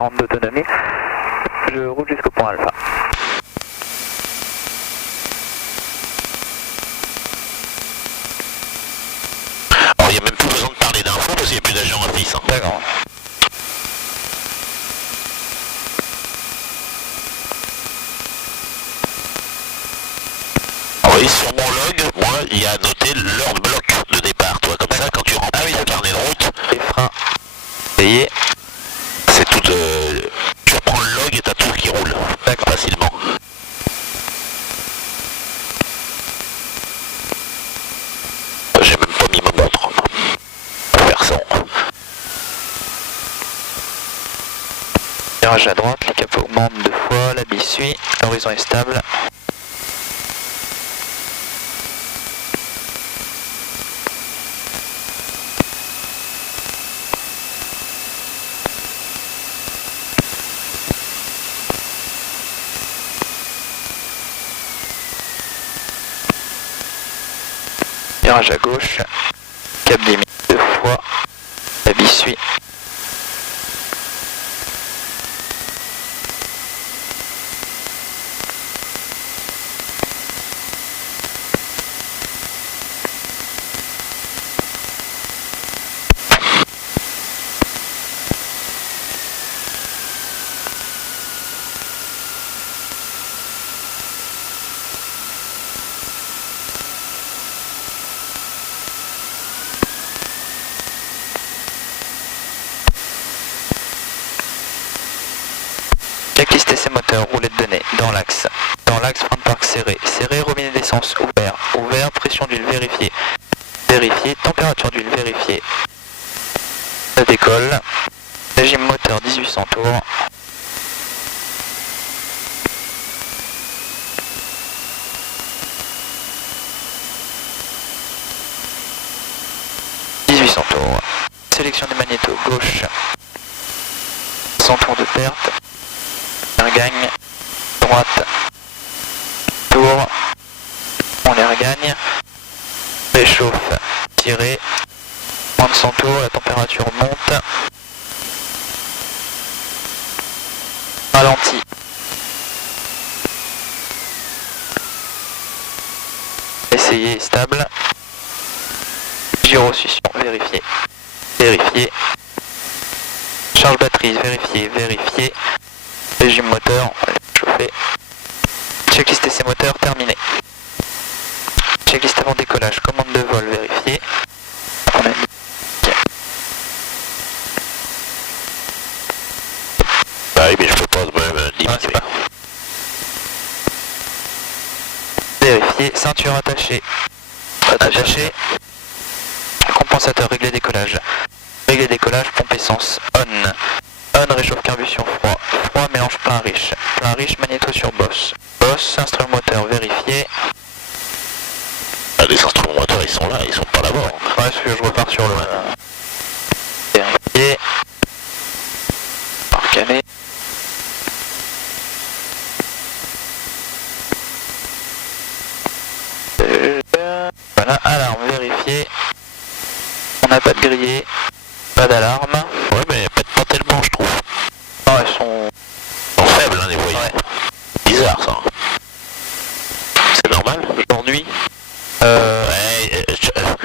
40 d'autonomie. Je roule jusqu'au point alpha. Alors il n'y a même plus besoin de parler d'infos parce qu'il n'y a plus d'agents à piste. Hein. D'accord. Oui, sur mon log, moi, il y a noté l'heure de bloc de départ. Toi, comme ça, quand tu remplis ton carnet de route, Les freins payés. c'est tout de... Tu reprends le log et t'as tout qui roule facilement. J'ai même pas mis ma montre. Faire son. Virage à droite, les capots augmentent 2 fois, la bille suit, l'horizon est stable. Virage à gauche, cap des 2 fois, la bille suit. Checklist essai moteur, roulette de nez, dans l'axe. Dans l'axe, frein de parc serré. Serré, robinet d'essence ouvert. Ouvert, pression d'huile vérifiée. Vérifié, température d'huile vérifiée. Ça décolle. Régime moteur 1800 tours. Tours. Sélection des magnétos gauche. 100 tours de perte. On regagne. Droite. Tour. On les regagne. Réchauffe. Tiré. Moins de 100 tours, la température monte. Ralenti. Essayé, stable. Gyrossuspension, vérifié. Vérifié. Charge batterie, vérifié, vérifié. Régime moteur, on va les chauffer. Checklist essai moteur, terminé. Checklist avant décollage, commande de vol, vérifié. On a mis. Bah oui, mais je peux pas me limiter. Vérifié, ceinture attachée. Attaché. Compensateur réglé décollage. Réglé décollage, pompe essence. On. On réchauffe carburation froid. Froid mélange plein riche. Plein riche, magnéto sur boss. Boss, instrument moteur vérifié. Ah, les instruments moteurs, ils sont là, ils sont pas là-bas. Ouais, parce que je repars sur le. Vérifié. Recalé. Voilà, alarme vérifiée. On n'a pas de grillé, pas d'alarme. Ouais, mais pas tellement, je trouve. Non, elles sont Faibles, hein, les voyants. Ouais. Bizarre, ça. C'est normal. aujourd'hui. Ouais, shut up.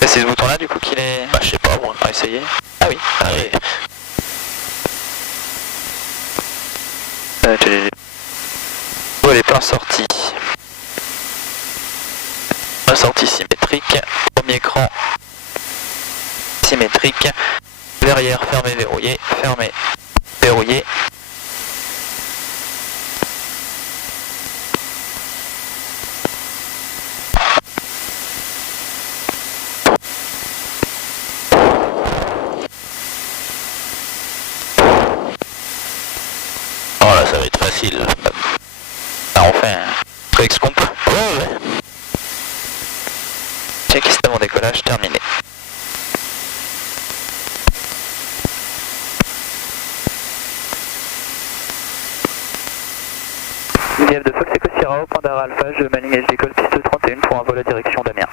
C'est ce bouton-là du coup qu'il est. Bah, je sais pas, moi. On va essayer. Ah oui. Allez. Elle est plein sortie. La sortie symétrique. Premier écran symétrique. Verrière fermée, verrouillée. Fermée, verrouillée. Oh là, ça va être facile. Alors on fait un Flex comp. Ouais. Checklist avant décollage terminé. IDF de Fox Echo Sierra, point d'arrêt alpha, je m'aligne et je décolle piste 31 pour un vol à direction d'Amiens.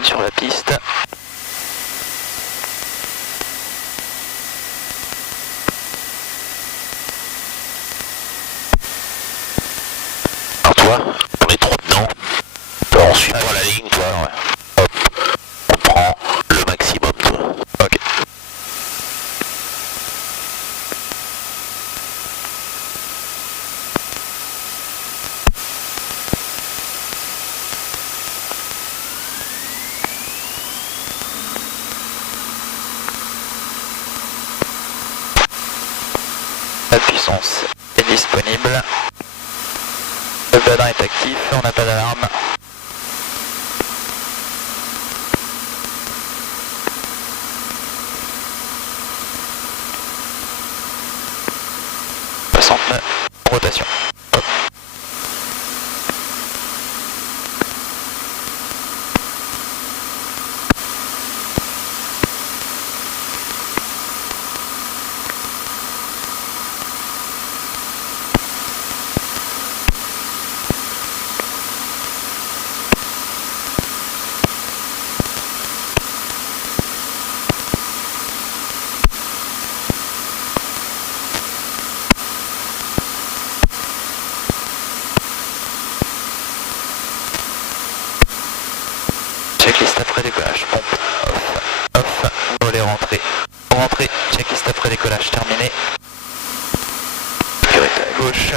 donne sur la piste. Alors toi, on est trop dedans. Alors on suit pas la ligne, toi. Ouais. Hop, on prend le maximum, toi. Ok. La puissance est disponible. Le badin est actif, on n'a pas d'alarme. Rotation. Hop. Checklist après décollage, pompe, off, volet rentrée. Rentrée, checklist après décollage terminé. Sécurité à gauche.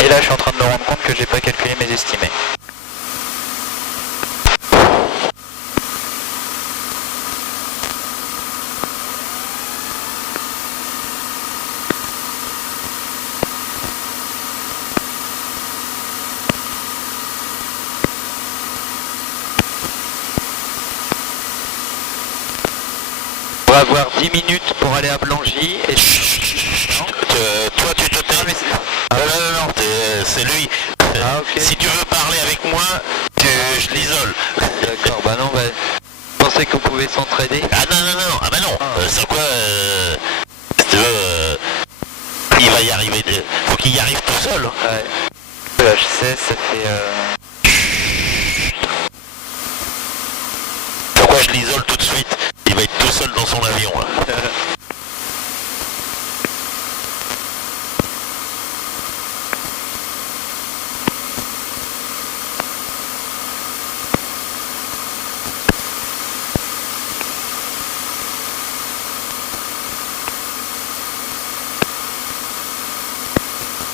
Et là je suis en train de me rendre compte que j'ai pas calculé mes estimés. On va avoir 10 minutes pour aller à Blangy et... Toi tu te tais. Non, c'est lui. Ah, ok. Si tu veux parler avec moi, je l'isole. D'accord, bah non, bah... Je pensais qu'on pouvait s'entraider. Ah non, ah bah non. C'est quoi si tu veux, il va y arriver, faut qu'il y arrive tout seul. Ouais. Là, je sais, ça fait... Pourquoi je l'isole tout de suite? Il va être tout seul dans son avion là.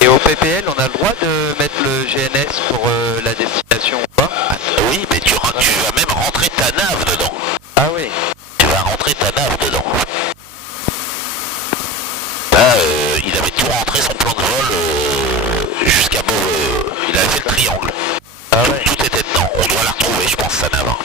Et au PPL, on a le droit de mettre le GNS pour la destination ou pas? Ah, oui, mais tu vas même rentrer ta nave dedans. Ah oui. Tu vas rentrer ta nave dedans. Là, il avait tout rentré son plan de vol jusqu'à Beauvais. Il avait fait le triangle. Ah ouais. Tout était dedans. On doit la retrouver, je pense, sa nave. Hein.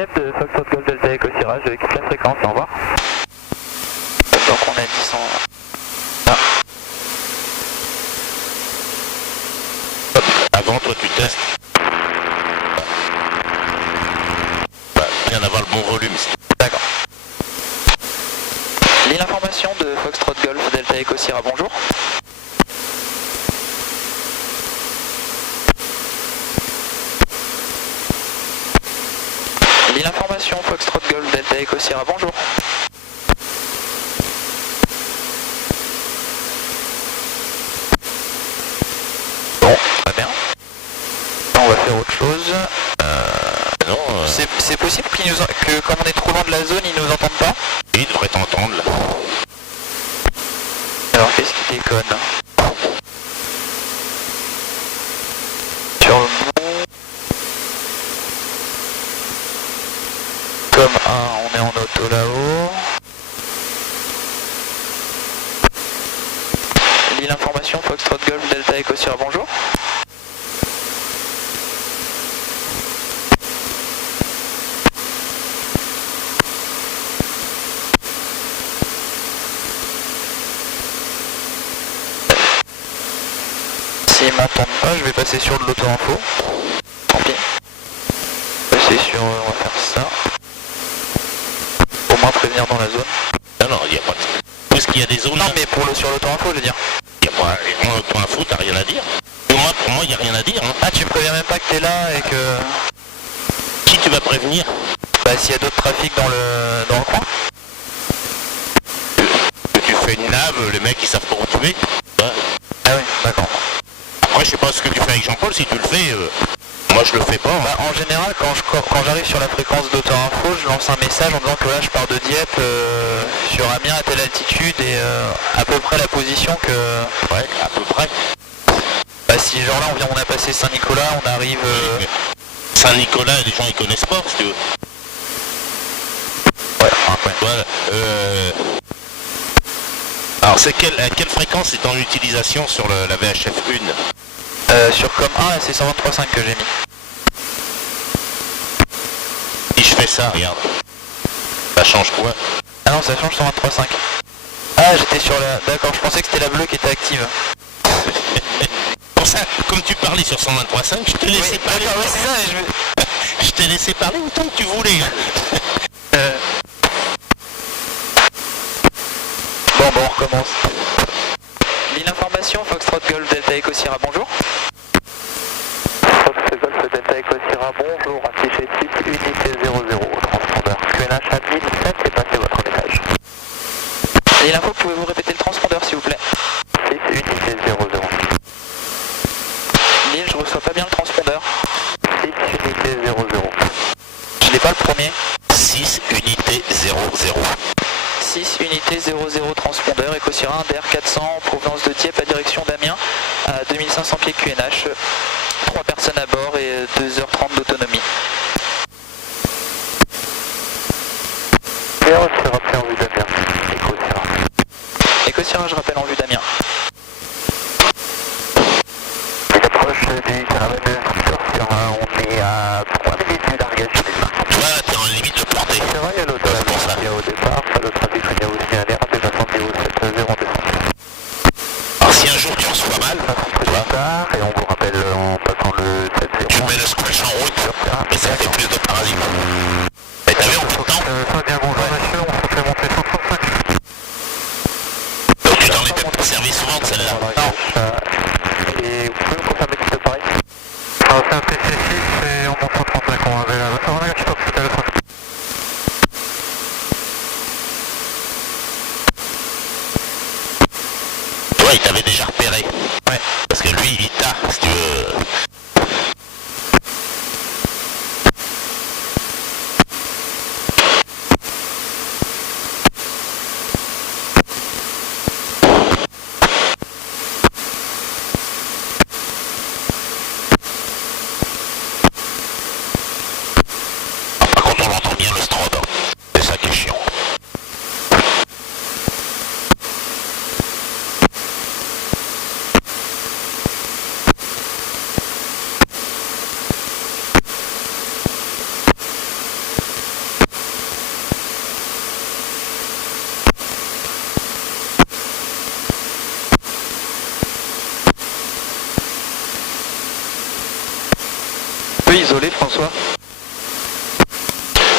Dieppe de Foxtrot Golf Delta Echo Sierra, je quitte la fréquence, au revoir. Donc on a 10 en... Ah. Avant, toi, tu testes. Bien d'avoir le bon volume. D'accord. L'île information de Foxtrot Golf Delta Echo Sierra, bonjour. L'île information Foxtrot Golf Delta Echo Sierra, bonjour. Bon, très bien. On va faire autre chose. C'est possible que comme on est trop loin de la zone, ils nous entendent pas? Il devrait t'entendre là. Alors qu'est-ce qui déconne? Sur le bout. Comme on est en auto là-haut. L'île information Foxtrot Golf Delta Echo Sierra, bonjour. S'ils m'entendent pas, je vais passer sur de l'auto-info. Tant pis. Passer sur... on va faire ça. Au moins prévenir dans la zone. Non, il n'y a pas de... Parce qu'il y a des zones... Non, mais sur l'auto-info, je veux dire. Il n'y a pas... En auto-info, t'as rien à dire. Pour moi, il n'y a rien à dire. Hein. Ah, tu me préviens même pas que t'es là et que... Qui tu vas prévenir? Bah, s'il y a d'autres trafics dans le coin. Que tu fais une nave, les mecs, ils savent pas où tu es. Ouais. Ah oui, d'accord. Après, je sais pas ce que tu fais avec Jean-Paul, si tu le fais... Moi je le fais pas. Bah, en général, quand j'arrive sur la fréquence d'auto-info, je lance un message en disant que là je pars de Dieppe sur Amiens à telle altitude et à peu près la position que... Ouais, à peu près. Bah si genre là on a passé Saint-Nicolas, on arrive... Saint-Nicolas, les gens ils connaissent pas, si tu veux. Ouais, ouais. Voilà. Alors à quelle fréquence est en utilisation sur la VHF 1? Sur COM1, c'est 123.5 que j'ai mis. Si je fais ça, regarde. Ça change quoi? Ah non, ça change 123.5. Ah, j'étais sur la... D'accord, je pensais que c'était la bleue qui était active. Pour ça, comme tu parlais sur 123.5, je t'ai laissé parler. D'accord, ouais, c'est ça, je t'ai laissé parler autant que tu voulais. Bon, on recommence. L'île information, Foxtrot Golf Delta Echo Sierra, bonjour. Foxtrot Golf Delta Echo Sierra, bonjour. Affiché 6 unité 00 au transpondeur. QNH à 1007 et passez votre message. L'île info, pouvez-vous répéter le transpondeur s'il vous plaît? 6 unité 00. L'île, je reçois pas bien le transpondeur. 6 unité 00. Je n'ai pas le premier. 6 unité 00. 6 unité 00 transpondeur, Echo Sierra, DR 400 en provenance de Dieppe à direction d'Amiens à 2500 pieds QNH, 3 personnes à bord et 2h30 d'autonomie. DR, je rappelle en vue d'Amiens. Echo Sierra. Echo Sierra, je rappelle en vue d'Amiens. Il approche du caravane de Sierra, on est à 3 minutes du largage du départ. Voilà, t'es en limite de portée. C'est vrai, il y a l'auto au départ, pas le trafic, il y a aussi un air dépassant niveau 70 en descente. Alors si un jour tu reçois mal, Et on vous rappelle en passant le 7-0. tu mets le squash en route, mais ça fait plus de paradigme. Mais t'avais en tout temps. Ça bien, bonjour monsieur, on se fait monter 135. Donc tu t'en es peut-être servi souvent de celle-là. Non. Et vous pouvez me confirmer que c'est pareil? Alors c'est un TC6 et on monte 135, on avait la... On a stop, c'était le trafic. Toi, il t'avait déjà repéré. Ouais. Parce que lui, il t'a, si tu veux. Par contre, on entend bien le strobe. C'est ça qui est chiant. Désolé François.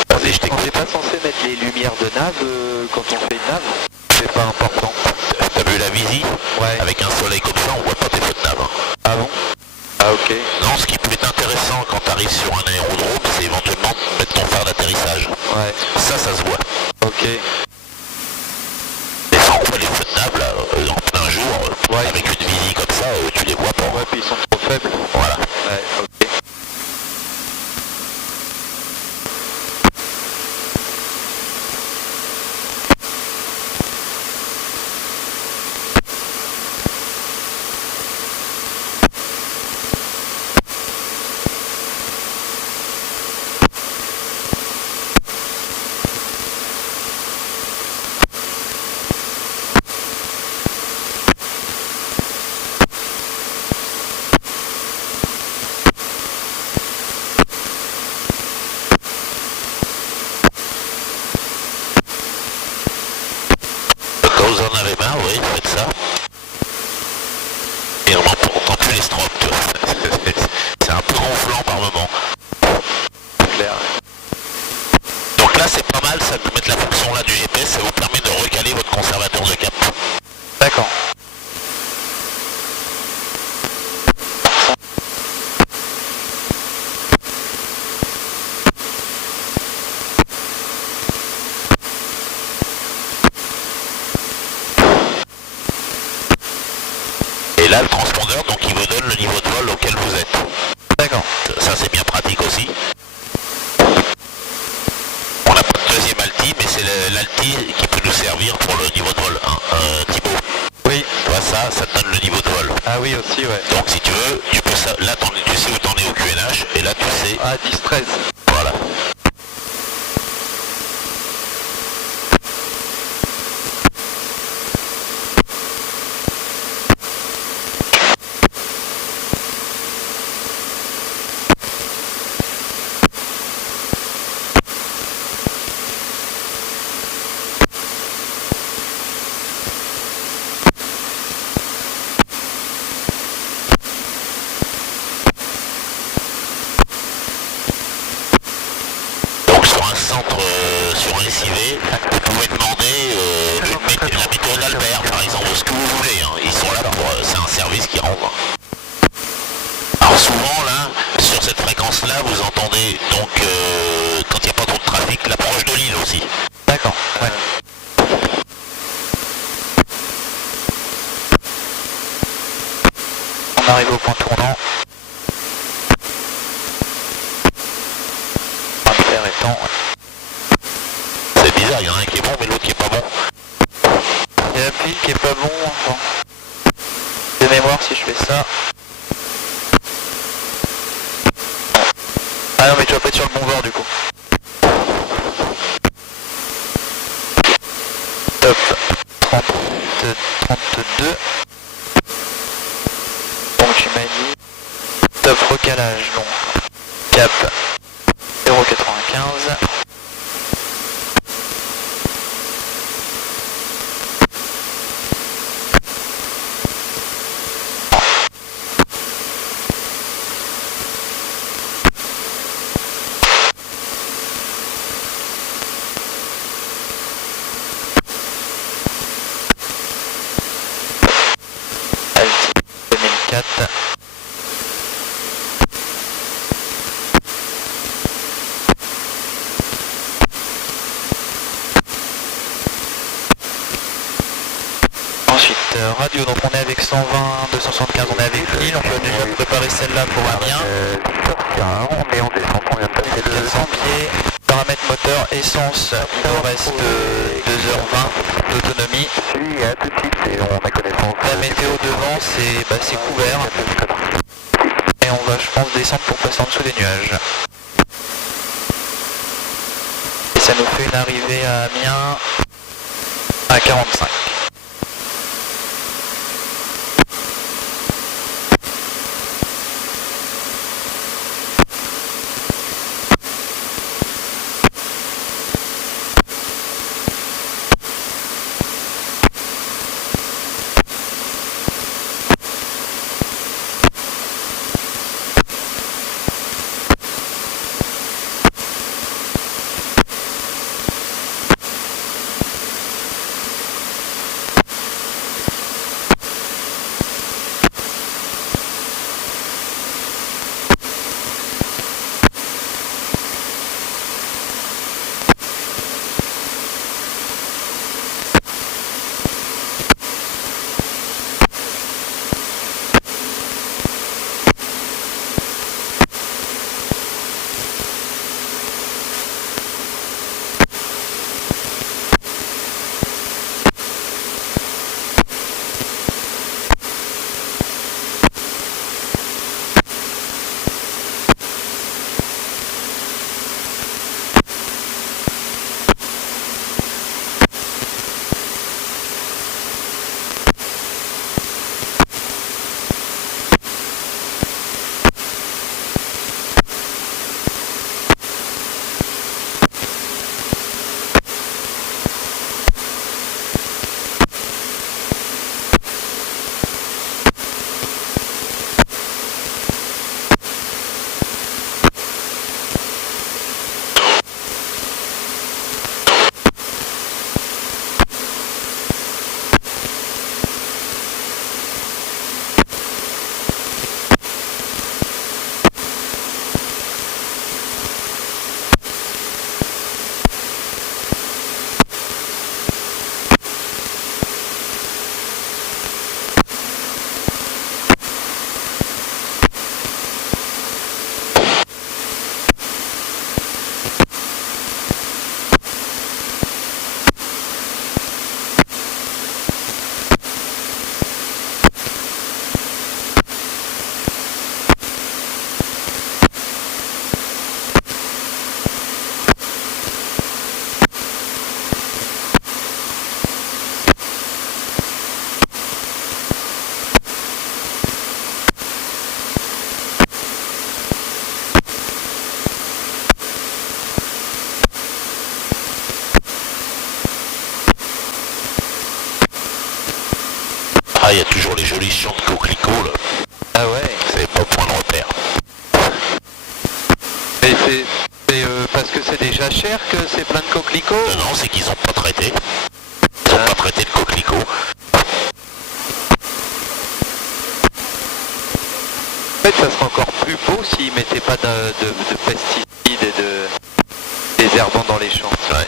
Vas-y, je On t'écoute. n'est pas censé mettre les lumières de nav quand on fait une nav. C'est pas important. T'as vu la visie? Ouais. Avec un soleil comme ça, on voit pas tes feux de nav. Ah bon? Ah ok. Non, ce qui peut être intéressant quand tu arrives sur un aérodrome, c'est éventuellement de mettre ton phare d'atterrissage. Ouais. Ça se voit. Ok. Mais sans quoi les feux de nav, là, en plein jour, Ouais. avec une visie comme ça, tu les vois pas. Ouais, puis ils sont trop faibles. Voilà. Ouais, ok. Quand vous en avez marre, oui, faites ça. Et on n'entend plus les strobes, tu vois. C'est un peu ronflant par moment. C'est clair. Donc là, c'est pas mal, ça, de mettre la fonction là du GPS, ça vous permet de recaler votre conservateur de cap. D'accord. Et là, le transpondeur, donc, il vous donne le niveau de vol auquel vous êtes. D'accord. Ça, c'est bien pratique aussi. On n'a pas de deuxième alti, mais c'est l'alti qui peut nous servir pour le niveau de vol. Hein. Thibaut, Oui. tu vois, ça te donne le niveau de vol. Ah oui aussi, ouais. Donc, si tu veux, tu peux là, tu sais où t'en es au QNH, et là, tu sais, Ah, 10-13. voilà. Donc sur un centre, sur un SIV, vous pouvez demander la météo d'Albert, par exemple, ce que vous voulez. Hein. Ils sont là pour... c'est un service qui rend. Alors souvent, là, sur cette fréquence-là, vous entendez, donc, quand il n'y a pas trop de trafic, l'approche de l'île aussi. D'accord. Ouais. On arrive au point tournant. Faire étant. C'est bizarre, il y en a un qui est bon, mais l'autre qui est pas bon. Il y a la pile qui est pas bon. Enfin. De mémoire, si je fais ça. Ah non, mais tu vas pas être sur le bon bord du coup. Top. 32. Donc tu m'as dit. Top recalage, donc. Cap 0,95. Alti 2004. Ensuite, radio, donc on est avec 120, 275, on est avec Lille, on peut déjà préparer celle-là pour Amiens. On est en descente, on vient de passer le 400 pieds, paramètres moteur, essence, il nous reste 2h20 d'autonomie. Suivi, à tout de suite, et on a connaissance. La météo devant, c'est couvert. Et on va, je pense, descendre pour passer en dessous des nuages. Et ça nous fait une arrivée à Amiens à 45. Ah, il y a toujours les jolis champs de coquelicots là. Ah ouais. C'est pas point de repère. Et c'est parce que c'est déjà cher que c'est plein de coquelicots. Non, c'est qu'ils sont pas traités. Ils sont pas traités de coquelicots. En fait, ça serait encore plus beau s'ils mettaient pas de pesticides et de désherbants dans les champs. Ouais.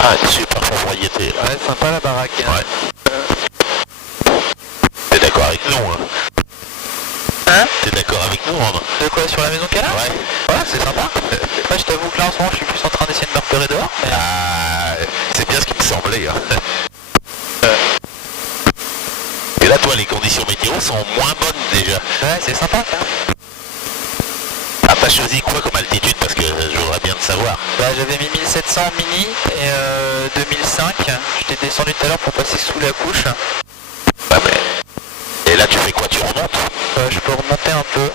Ah, une super propriété. Là. Ouais, sympa la baraque. Hein. Ouais. T'es d'accord avec nous, hein? Hein? T'es d'accord avec nous, Romain? De quoi, sur la maison qu'elle a? Ouais. Ouais, c'est sympa. Moi, je t'avoue que là, en ce moment, je suis plus en train d'essayer de me repérer dehors. Mais... Ah, c'est bien ce qui me semblait. Hein. Et là, toi, les conditions météo sont moins bonnes déjà. Ouais, c'est sympa, ça. Ah, t'as choisi quoi comme altitude? Parce que je voudrais bien le savoir. Bah, j'avais mis 1700 mini et 2005. J'étais descendu tout à l'heure pour passer sous la couche. Ouais, mais... Et là, tu fais quoi? Tu remontes? Je peux remonter un peu.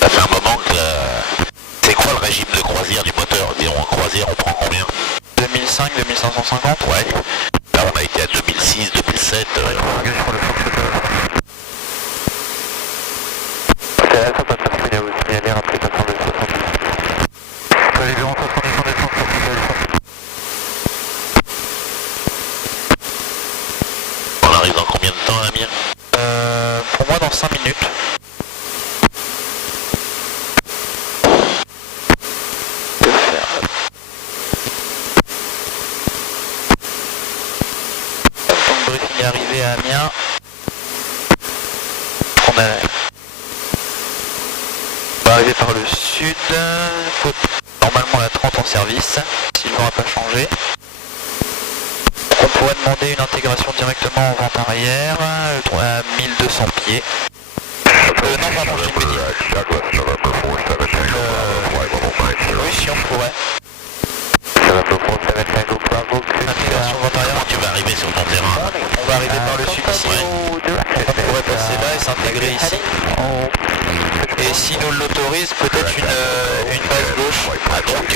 Ça fait un moment que... C'est quoi le régime de croisière du moteur? Disons, en croisière, on prend combien? 2005, 2550. Ouais. Là, on a été à 2006, 2007. Engage pour le fonctionnaire. C'est à ça, pas de terminer à vous signaler, rappelez pas sur le 70. Allez, bien, 70, on descend, On arrive dans combien de temps, Amir? Pour moi, dans 5 minutes. Que faire? Donc, le briefing est arrivé à Amiens. On va arriver par le sud. Faut normalement la 30 en service, si le vent n'a pas changé. On pourrait demander une intégration directement en vente arrière à 1200 pieds. Non, pardon, j'ai une bêtise. Oui, si on pourrait. Ça va pour 75 au Bravo, Intégration vente arrière. Comment tu vas arriver sur ton terrain? On va arriver par le sud ici. On pourrait passer là et s'intégrer ici. Et si nous l'autorise, peut-être une base gauche. Ah, donc,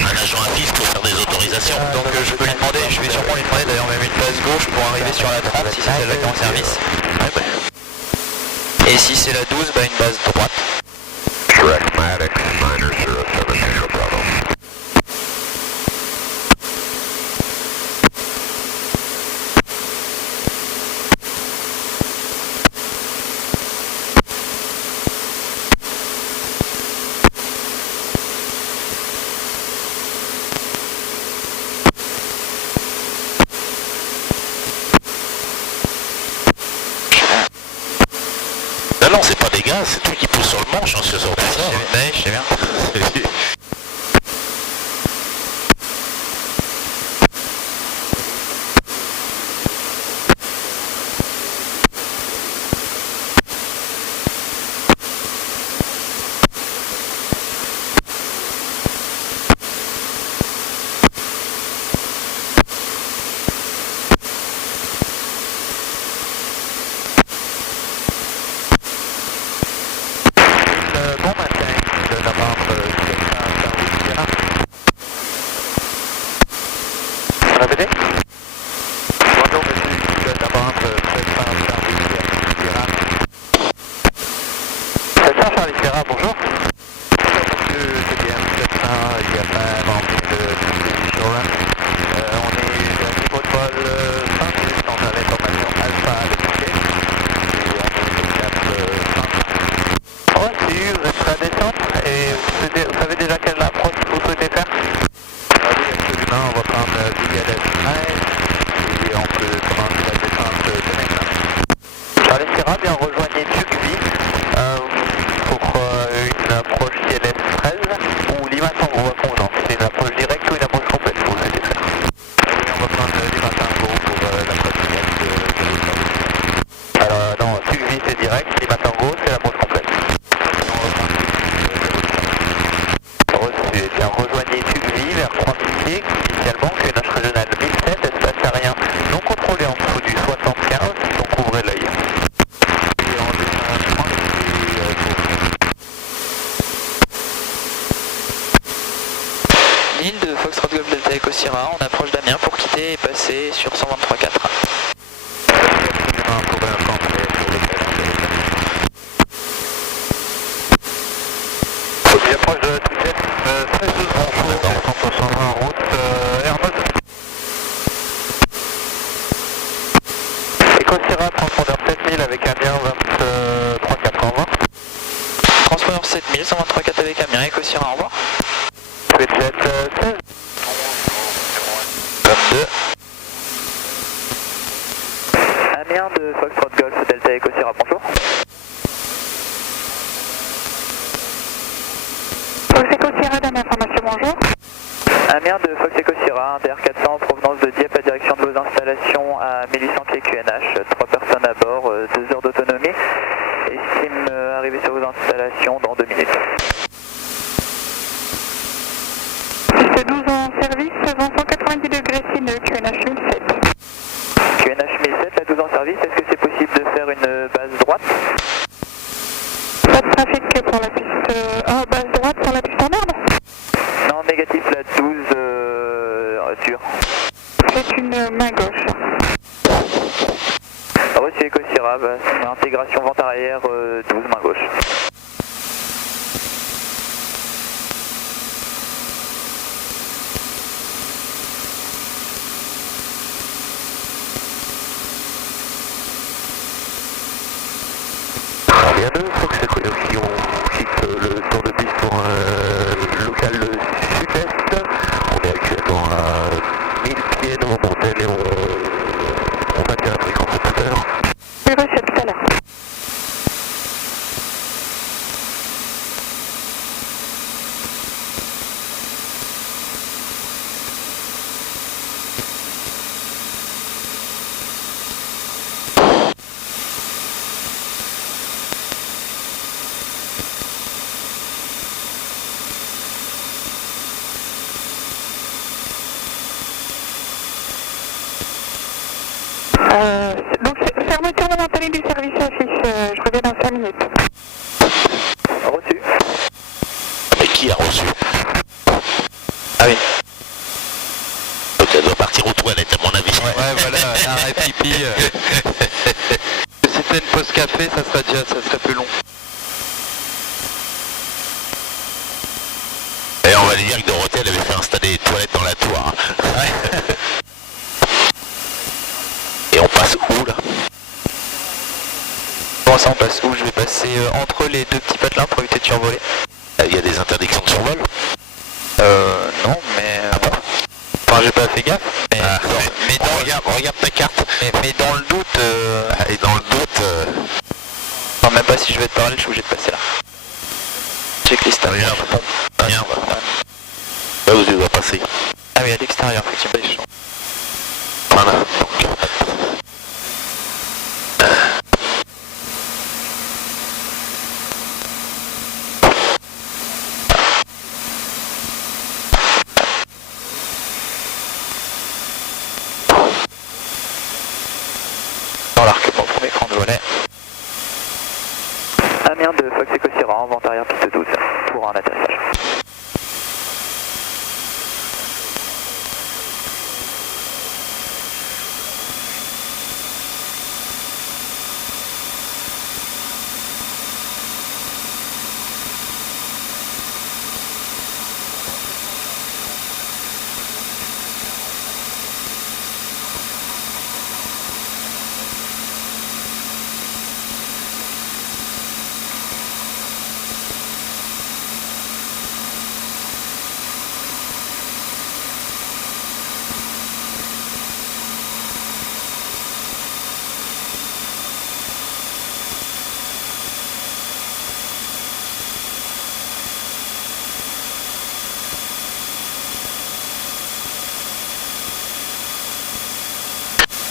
un agent affiche peut faire des autorisations. Donc je peux lui demander, je vais sûrement lui demander d'ailleurs même une base gauche pour arriver sur la 30 si c'est celle-là qui est en service. Et si c'est la 12, bah une base droite. des gars, c'est toi qui pousse sur le manche, hein, ce soir. Ouais, je sais bien. Bon matin, de novembre, répétez. Bonjour monsieur, de novembre, 700 Charlie Ferrat, bonjour. Bonjour monsieur, c'est bien 700, il y a pas manqué de Insurance. On est à niveau de vol 106, on a l'information Alpha avec Québec. Et on est au 4 reçu, vous êtes prêt à descendre et vous savez déjà quelle approche vous souhaitez faire? Oui, absolument, on va prendre VLS 13 et on peut commencer la descente de maintenant. Charlie Sierra, bien rejoignez Tugby pour une approche CLS 13 ou Lima Tango à Condon. C'est une approche directe ou une approche complète que vous souhaitez faire? Oui, on va prendre Lima Tango pour l'approche directe de l'autre. Alors non, Tugby c'est direct, Lima Tango c'est l'approche complète. Reçu, et bien rejoignez Tugby vers 3000 pieds, initialement QNH régional 1007, espace aérien non contrôlé en dessous du 75, donc ouvrez l'œil. Et on descend à 30 L'île de Foxtrot Golf Delta Echo Sierra, on approche d'Amiens pour quitter et passer sur 123.4. absolument pour un complet sur le calendrier. Bien proche de Touquet, 13-12, bonjour, 100% en route, Hermod. Echo Sierra, transpondeur 7000 avec Amiens 23-4, Transpondeur 7000, 123.4 avec Amiens, Echo Sierra, au revoir. Switchjet 16. 22. Amiens de Foxtrot Golf Delta Echo Sierra, bonjour. Fox Echo Sierra, dernière information, bonjour. Amiens de Fox Echo Sierra, DR400 en provenance de Dieppe à direction de vos installations à 1800 pieds QNH, 3 personnes à bord, 2 heures d'autonomie. Estime arriver sur vos installations dans 2 minutes. C'est 12 en service, vent 190 degrés sin QNH 1007. QNH 1007, la 12 en service, est-ce que c'est possible de faire une base droite? Pas de trafic pour la piste... base droite pour la piste en herbe. Non, négatif, la 12 dure. C'est une main gauche. Reçu Echo Sierra, intégration vente arrière 12 main gauche. Bien deux, Fox Echo Yoshi, on fixe le tour de piste pour local sud-est. On est actuellement à 1000 pieds de Montmontel et on maintient la fréquence de tout à l'heure. Oui, reçu, à tout à l'heure. Donc, fermeture momentanée du service affiche. Je reviens dans 5 minutes. Reçu. Mais qui a reçu? Ah oui. Donc elle doit partir aux toilettes, à mon avis. Ouais, voilà, arrêt pipi. Si c'était une pause café, ça serait plus long. Et on va lui dire que Dorothée, elle avait fait installer des toilettes dans la tour. Hein. Et on passe où là? Bon, ça on passe où? Je vais passer entre les deux petits patelins pour éviter de survoler. Il y a des interdictions de survol? Non, mais... Enfin, j'ai pas fait gaffe. Mais, Mais regarde ta carte. mais dans le doute... Et dans le doute, Non, même pas si je vais être parallèle, je suis obligé de passer là. Checklist. Regarde, regarde. Là où tu dois passer. Ah oui, à l'extérieur, effectivement. Voilà, donc. Dans l'arc pour le premier cran de volet. Amiens de Fox Echo Sierra, en vente arrière piste 12, pour un atterrissage.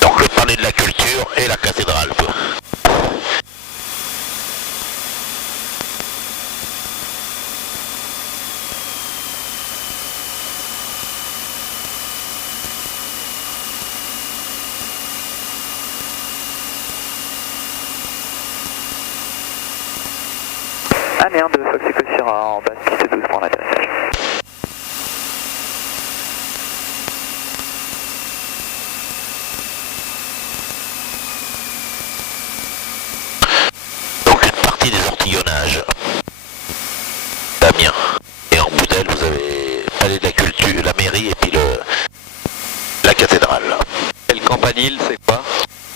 Donc le palais de la culture et la cathédrale, quoi. Amiens de Fox Echo Sierra, en basse piste 12 pour un atterrissage. Donc une partie des ortillonnages d'Amiens. Et en Boudel, vous avez le palais de la culture, la mairie et puis la cathédrale. Et le campanile, c'est quoi?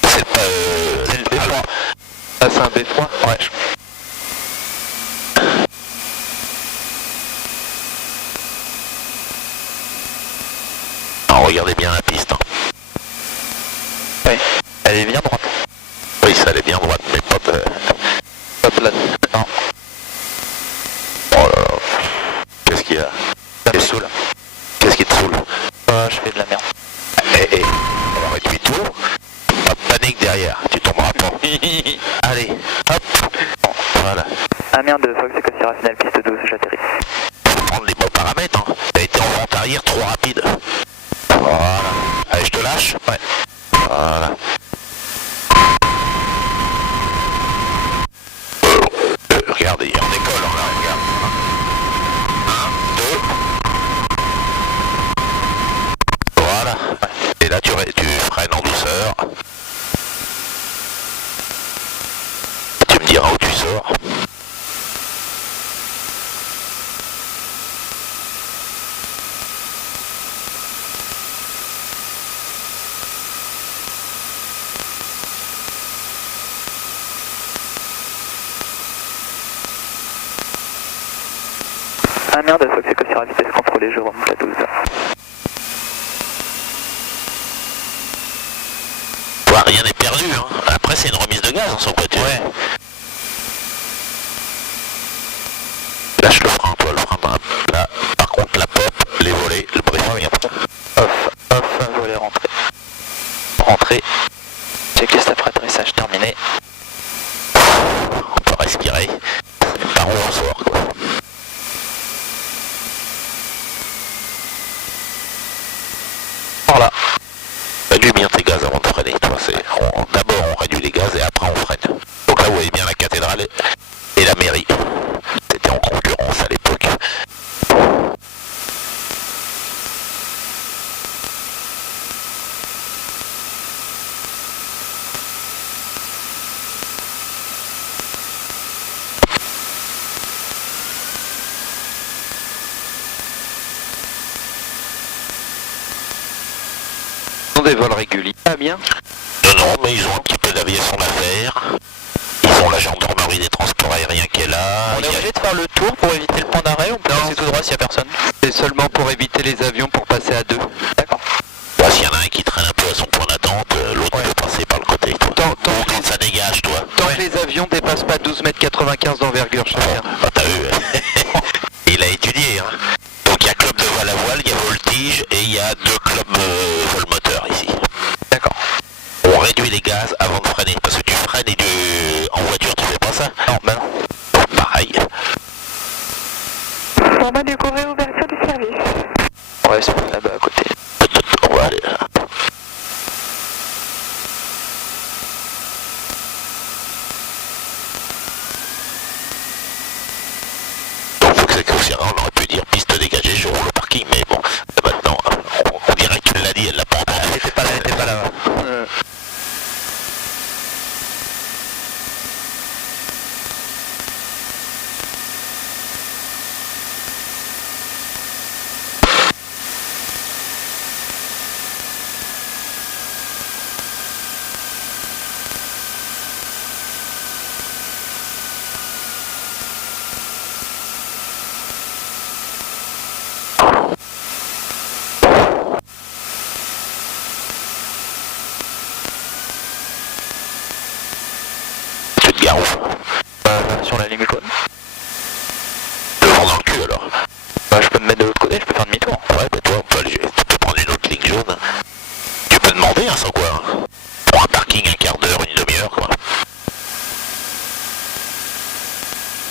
C'est le beffroi. Ah, c'est un beffroi? Ouais, Alors, regardez bien la piste. Hein. oui. Elle est bien droite. Oui, ça allait bien droite, mais pas de... Pas plate. Non, Oh là là. Qu'est-ce qu'il y a? ça me saoule. Qu'est-ce qui te saoule? Je fais de la merde. On réduit tout. Pas de panique derrière, tu tomberas pas. Allez, hop. Bon, voilà. Amiens de Fox Echo Sierra, finale piste 12, j'atterris. Prendre les bons paramètres. Hein. T'as été en vente arrière trop rapide. Voilà. Allez, je te lâche. Ouais. Voilà. Regardez, on décolle, là, regarde. 1, 2. Voilà. Et là, tu freines en douceur. Tu me diras où tu sors. Amiens de Fox Echo Sierra, vitesse contrôlée, je remonte à 12. Bah, rien n'est perdu, hein. Après, c'est une remise de gaz, hein, son côté. Ouais. Lâche le frein, toi, le frein. Là, par contre, la pop, les volets, le brief, rien. Off, volet rentré. Rentré. Checklist après atterrissage terminé. On peut respirer. Par où on sort, quoi. Voilà. Réduis bien tes gaz avant de freiner. D'abord, on réduit les gaz et après, on freine. Donc là, vous voyez bien la cathédrale et la mairie. C'était en concurrence à l'époque. Des vols réguliers. Ah bien. Non, mais ils ont un petit peu d'aviation d'affaires. Ils ont la gendarmerie des transports aériens qui est là. On est obligé de faire le tour pour éviter le point d'arrêt ou on peut passer tout droit s'il n'y a personne? C'est seulement pour éviter les avions pour passer à deux. D'accord. Bah, s'il y en a un qui traîne un peu à son point d'attente, l'autre peut passer par le côté. Toi. Tant Quand ça dégage, toi. que les avions dépassent dépasse pas 12 mètres 95 d'envergure chacun. Ah, t'as vu. Il a étudié. Hein. Donc il y a club de voile à voile, il y a voltige et il y a 2 clubs vol moteur ici. D'accord. On réduit les gaz avant de freiner. Parce que tu freines et en voiture tu fais pas ça. Non, bah non. Pareil. Bon bah du coup réouverture du service. Ouais, c'est là-bas à côté. On va aller là. Donc faut que ça considère, on aurait pu dire piste dégagée, je roule au parking, mais bon, maintenant, on dirait que tu l'as dit, elle l'a pas entendu. Elle était pas là. Tu te gares où? Sur la ligne jaune. Le vent dans le cul alors. Bah, je peux me mettre de l'autre côté, je peux faire demi-tour. Ouais, bah toi, tu peux prendre une autre ligne jaune. Tu peux demander, hein, sans quoi. Hein. Pour un parking, un quart d'heure, une demi-heure, quoi.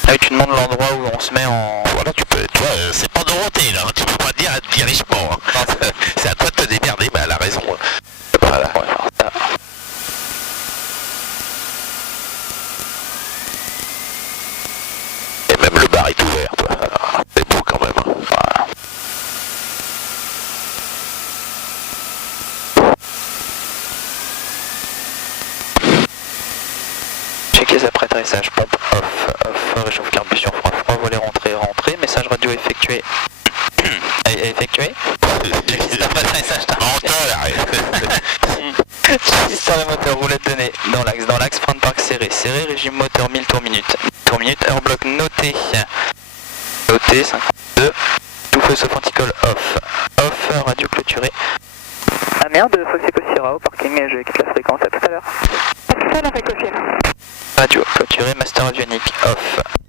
Ah oui, tu demandes l'endroit où on se met en... Voilà, tu peux, toi, c'est pas Dorothée, là, hein, tu peux pas dire, dirige-moi. Hein. C'est à toi de te démerder, mais elle a raison. Voilà. Ouais, alors ça... Et même le bar est ouvert, toi. Alors, c'est beau quand même. Hein. Voilà. Checker après atterrissage, pompe off, réchauffe carburation, froid, volet rentré, message radio effectué. Effectué. J'existe après atterrissage, Histoire de moteur, roulette donnée, dans l'axe, frein de parc serré, régime moteur 1000 tours minute, heure bloc noté, 52, tout feu sauf anticol off, radio clôturée. Amiens de Fox Echo Sierra au parking, je quitte la fréquence, à tout à l'heure. À tout à l'heure, Echo Sierra. Radio clôturée, master avionique off.